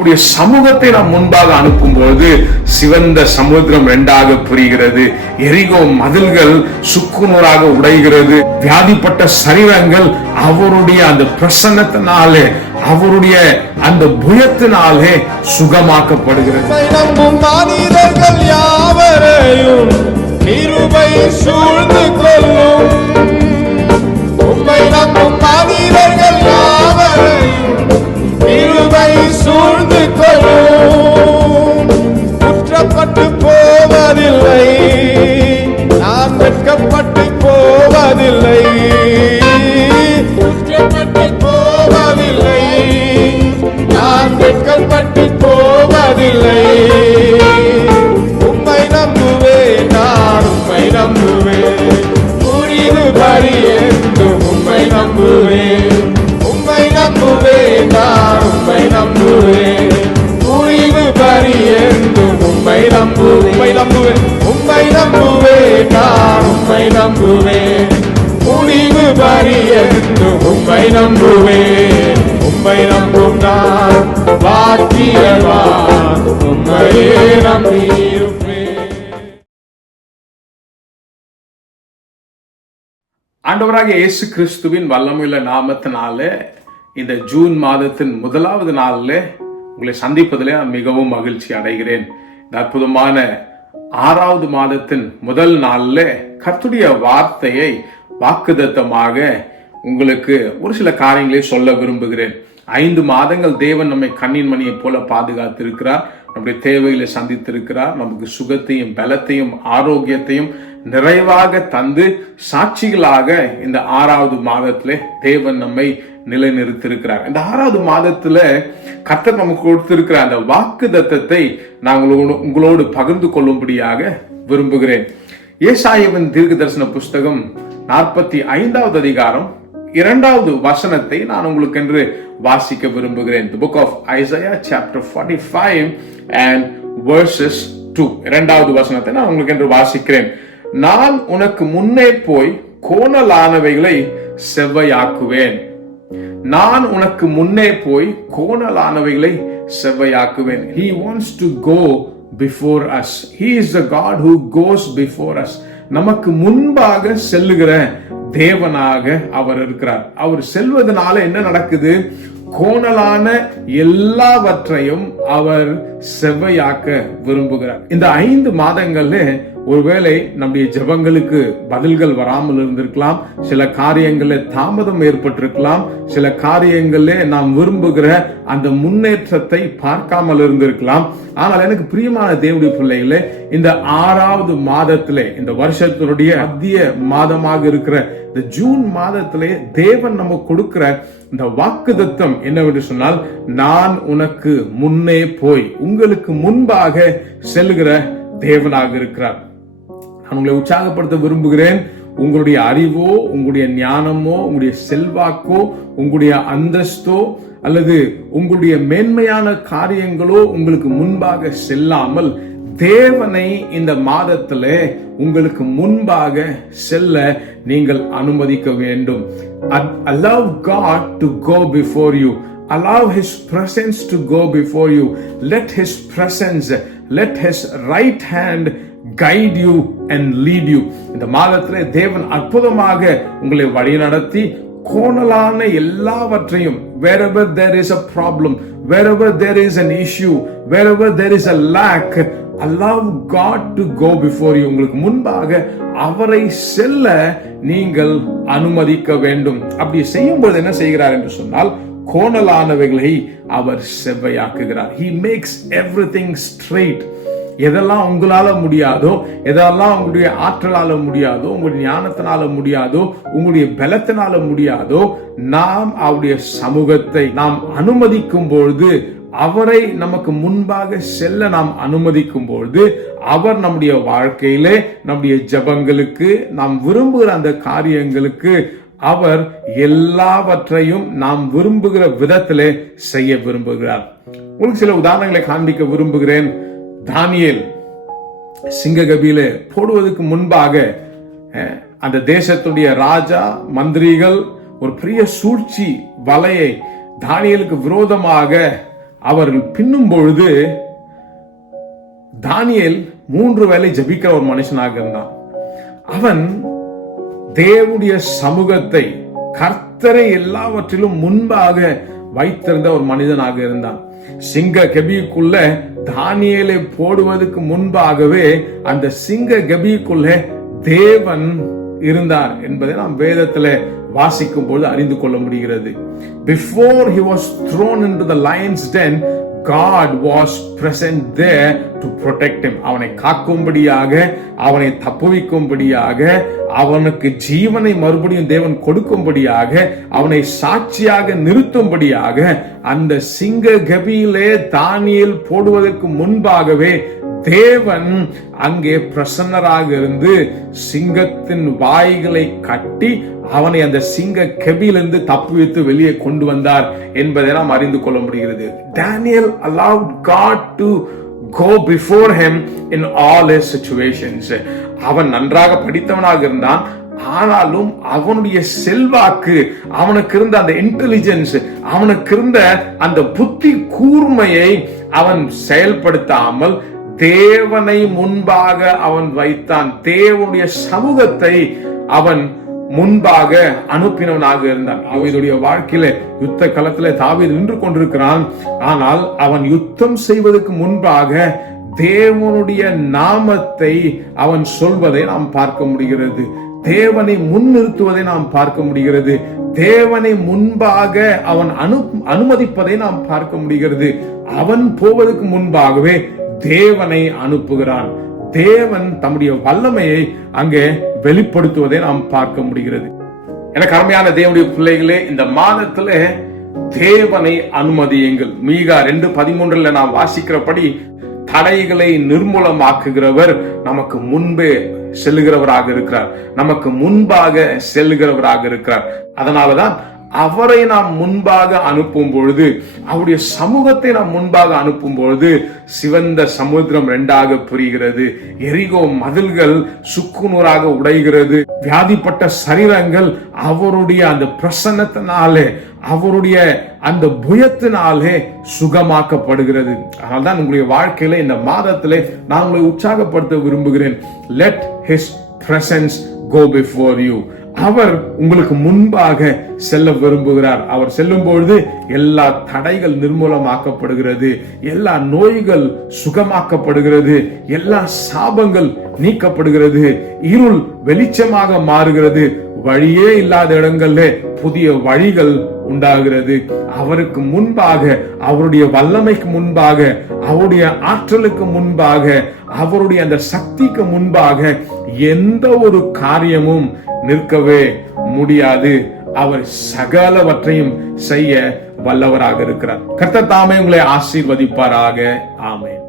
உடைய சமூகத்தை நாம் முன்பாக அனுப்பும் பொழுது சிவந்த சமுத்திரம் ரெண்டாக புரிகிறது. எரிகோ மதில்கள் சுக்குநூறாக உடைகிறது. வியாதிப்பட்ட சரீரங்கள் அவருடைய அந்த பிரசன்னத்தினாலே அவருடைய அந்த புயத்தினாலே சுகமாக்கப்படுகிறது. உம்மை நம்பும் யாவரையும் நிருபை சூழ்ந்து கொள்ளும். உம்மை நம்பும் மனிதர்கள் யாவரையும் நிருபை சூழ்ந்து நம்புவேன் உம்மை நம்பும் நான் பாக்கியவான். உம்மையே நம்பியிருப்பேன். ஆண்டவராக இயேசு கிறிஸ்துவின் வல்லமையுள்ள நாமத்தினால இந்த ஜூன் மாதத்தின் முதலாவது நாளில் உங்களை சந்திப்பதில் நான் மிகவும் மகிழ்ச்சி அடைகிறேன். இந்த அற்புதமான ஆறாவது மாதத்தின் முதல் நாளில் கத்துடைய வார்த்தையை வாக்குதத்தமாக உங்களுக்கு ஒரு சில காரியங்களை சொல்ல விரும்புகிறேன். ஐந்து மாதங்கள் தேவன் நம்மை கண்ணின் மணியை போல பாதுகாத்திருக்கிறார். நம்முடைய தேவைகளை சந்தித்திருக்கிறார். நமக்கு சுகத்தையும் பலத்தையும் ஆரோக்கியத்தையும் நிறைவாக தந்து சாட்சிகளாக இந்த ஆறாவது மாதத்துல தேவன் நம்மை நிலைநிறுத்திருக்கிறார் இந்த ஆறாவது மாதத்துல கர்த்தர் நமக்கு கொடுத்திருக்கிற அந்த வாக்கு தத்தத்தை நாங்கள் உங்களோடு உங்களோடு பகிர்ந்து கொள்ளும்படியாக விரும்புகிறேன். ஏசாயவன் தீர்க்க தரிசன புஸ்தகம் நாற்பத்தி ஐந்தாவது அதிகாரம் இரண்டாவது வசனத்தை நான் உங்களுக்கு என்று வாசிக்க விரும்புகிறேன். The book of Isaiah chapter 45 and verses 2 இரண்டாவது வசனத்தை நான் உங்களுக்கு என்று வாசிக்கிறேன். நான் உனக்கு முன்னே போய் கோணலானவைகளை செவ்வையாக்குவேன். நான் உனக்கு முன்னே போய் கோணலானவைகளை செவ்வையாக்குவேன். He wants to go before us he is the God who goes before us நமக்கு முன்பாக செல்லுகிற தேவனாக அவர் இருக்கிறார். அவர் செல்வதனால என்ன நடக்குது? கோணலான எல்லாவற்றையும் அவர் செவ்வையாக்க விரும்புகிறார். இந்த ஐந்து மாதங்கள்ல ஒருவேளை நம்முடைய ஜெபங்களுக்கு பதில்கள் வராமல் இருந்திருக்கலாம். சில காரியங்களில் தாமதம் ஏற்பட்டிருக்கலாம். சில காரியங்களே நாம் விரும்புகிற அந்த முன்னேற்றத்தை பார்க்காமல் இருந்திருக்கலாம். ஆனால் எனக்கு பிரியமான தேவனுடைய பிள்ளைகளே இந்த ஆறாவது மாதத்திலே இந்த வருஷத்தினுடைய மத்திய மாதமாக இருக்கிற இந்த ஜூன் மாதத்திலே தேவன் நமக்கு கொடுக்கிற இந்த வாக்குதத்தம் என்னவென்று சொன்னால் நான் உனக்கு முன்னே போய் உங்களுக்கு முன்பாக செல்கிற தேவனாக இருக்கிறார். நான் உங்களை உற்சாகப்படுத்த விரும்புகிறேன். உங்களுடைய அறிவோ உங்களுடைய ஞானமோ உங்களுடைய செல்வாக்கோ உங்களுடைய அந்தஸ்தோ அல்லது உங்களுடைய மேன்மையான காரியங்களோ உங்களுக்கு முன்பாக செல்லாமல் தேவனை இந்த மாதத்துல உங்களுக்கு முன்பாக செல்ல நீங்கள் அனுமதிக்க வேண்டும். Allow God to go before you allow his presence to go before you. Let his presence let his right hand guide you and lead you இந்த மாதத்திலே தேவன் அற்புதமாக உங்களை வழிநடத்தி கோணலான எல்லாவற்றையும் wherever there is a problem wherever there is an issue wherever there is a lack allow God to go before you. உங்களுக்கு முன்பாக அவரை செல்ல நீங்கள் அனுமதிக்க வேண்டும். அப்படி செய்யும்போது என்ன செய்கிறார் என்று சொன்னால் கோணலானவைகளை அவர் செவ்வையாக்குகிறார். He makes everything straight. எதெல்லாம் உங்களால முடியாதோ எதெல்லாம் உங்களுடைய ஆற்றலால முடியாதோ உங்களுடைய ஞானத்தினால முடியாதோ உங்களுடைய பலத்தினால முடியாதோ நாம் அவருடைய சமூகத்தை நாம் அனுமதிக்கும் பொழுது அவரை நமக்கு முன்பாக செல்ல நாம் அனுமதிக்கும் பொழுது அவர் நம்முடைய வாழ்க்கையிலே நம்முடைய ஜபங்களுக்கு நாம் விரும்புகிற அந்த காரியங்களுக்கு அவர் எல்லாவற்றையும் நாம் விரும்புகிற விதத்திலே செய்ய விரும்புகிறார். உங்களுக்கு சில உதாரணங்களை காண்பிக்க விரும்புகிறேன். தானியேல் சிங்ககபியில போடுவதற்கு முன்பாக அந்த தேசத்துடைய ராஜா மந்திரிகள் ஒரு பெரிய சூழ்ச்சி வலையை தானியலுக்கு விரோதமாக அவர்கள் பின்னும் பொழுது தானியேல் மூன்று வேளை ஜபிக்கிற ஒரு மனுஷனாக இருந்தான். அவன் தேவனுடைய சமூகத்தை கர்த்தரை எல்லாவற்றிலும் முன்பாக வைத்திருந்த ஒரு மனிதனாக இருந்தான். சிங்க கெபிக்குள்ள தானியலை போடுவதற்கு முன்பாகவே அந்த சிங்க கபிக்குள்ளே தேவன் இருந்தார் என்பதை நாம் வேதத்துல வாசிக்கும் போது அறிந்து கொள்ள முடிகிறது. Before he was thrown into the lions den God was present there to protect him. அவனை காக்கும்படியாக அவனை தப்புவிக்கும்படியாக அவனுக்கு ஜீவனை மறுபடியும் தேவன் கொடுக்கும்படியாக அவனை சாட்சியாக நிறுத்தும்படியாக அந்த சிங்க கபியிலே தானியல் போடுவதற்கு முன்பாகவே தேவன் அங்கே பிரசன்னராக இருந்து சிங்கத்தின் வாய்களை கட்டி அவனை அந்த சிங்க கெபியிலிருந்து தப்புவித்து வெளியே கொண்டு வந்தார் என்பதை நாம் அறிந்து கொள்ள முடிகிறது. Daniel allowed God to go before him in all his situations அவன் நன்றாக படித்தவனாக இருந்தான். ஆனாலும் அவனுடைய செல்வாக்கு அவனுக்கு இருந்த அந்த இன்டெலிஜென்ஸ் அவனுக்கு இருந்த அந்த புத்தி கூர்மையை அவன் செயல்படுத்தாமல் தேவனை முன்பாக அவன் வைத்தான். தேவனுடைய சமூகத்தை அவன் முன்பாக அனுப்பினவனாக இருந்தான். தாவீதுடைய வாழ்க்கையில யுத்த களத்துல தாவீது நின்று கொண்டிருக்கிறான். ஆனால் அவன் யுத்தம் செய்வதற்கு முன்பாக தேவனுடைய நாமத்தை அவன் சொல்வதை நாம் பார்க்க முடிகிறது. தேவனை முன்னிறுத்துவதை நாம் பார்க்க முடிகிறது. தேவனை முன்பாக அவன் அனு அனுமதிப்பதை நாம் பார்க்க முடிகிறது. அவன் போவதற்கு முன்பாகவே தேவனை அனுப்புகிறான். தேவன் தம்முடைய வல்லமையை அங்கே வெளிப்படுத்துவதை நாம் பார்க்க முடிகிறது. எனக்கு அருமையான தேவனுடைய பிள்ளைகளே இந்த மாதத்துல தேவனை அனுமதியுங்கள். மீகா ரெண்டு பதிமூன்றுல நாம் வாசிக்கிறபடி தடைகளை நிர்மூலமாக்குகிறவர் நமக்கு முன்பே செல்லுகிறவராக இருக்கிறார். நமக்கு முன்பாக செல்லுகிறவராக இருக்கிறார். அதனாலதான் அவரை நாம் முன்பாக அனுப்பும் பொழுது அவருடைய சமூகத்தை நாம் முன்பாக அனுப்பும் பொழுது சிவந்த சமுத்திரம் ரெண்டாக புரிகிறது. எரிகோ மதில்கள் சுக்குநூறாக உடைகிறது. வியாதிப்பட்ட சரீரங்கள் அவருடைய அந்த பிரசன்னத்தினாலே அவருடைய அந்த புயத்தினாலே சுகமாக்கப்படுகிறது. அதனால்தான் உங்களுடைய வாழ்க்கையில இந்த மாதத்திலே நான் உங்களை உற்சாகப்படுத்த விரும்புகிறேன். Let his presence go before you அவர் உங்களுக்கு முன்பாக செல்ல விரும்புகிறார். அவர் செல்லும் பொழுது எல்லா தடைகள் நிர்மூலமாக்கப்படுகிறது எல்லா நோய்கள் சுகமாக்கப்படுகிறது எல்லா சாபங்கள் நீக்கப்படுகிறது இருள் வெளிச்சமாக மாறுகிறது. வழியே இல்லாத இடங்கள்ல புதிய வழிகள் உண்டாகிறது. அவருக்கு முன்பாக அவருடைய வல்லமைக்கு முன்பாக அவருடைய ஆற்றலுக்கு முன்பாக அவருடைய அந்த சக்திக்கு முன்பாக எந்த ஒரு காரியமும் நிற்கவே முடியாது. அவர் சகலவற்றையும் செய்ய வல்லவராக இருக்கிறார். கர்த்த தாமே உங்களை ஆசீர்வதிப்பாராக. ஆமென்.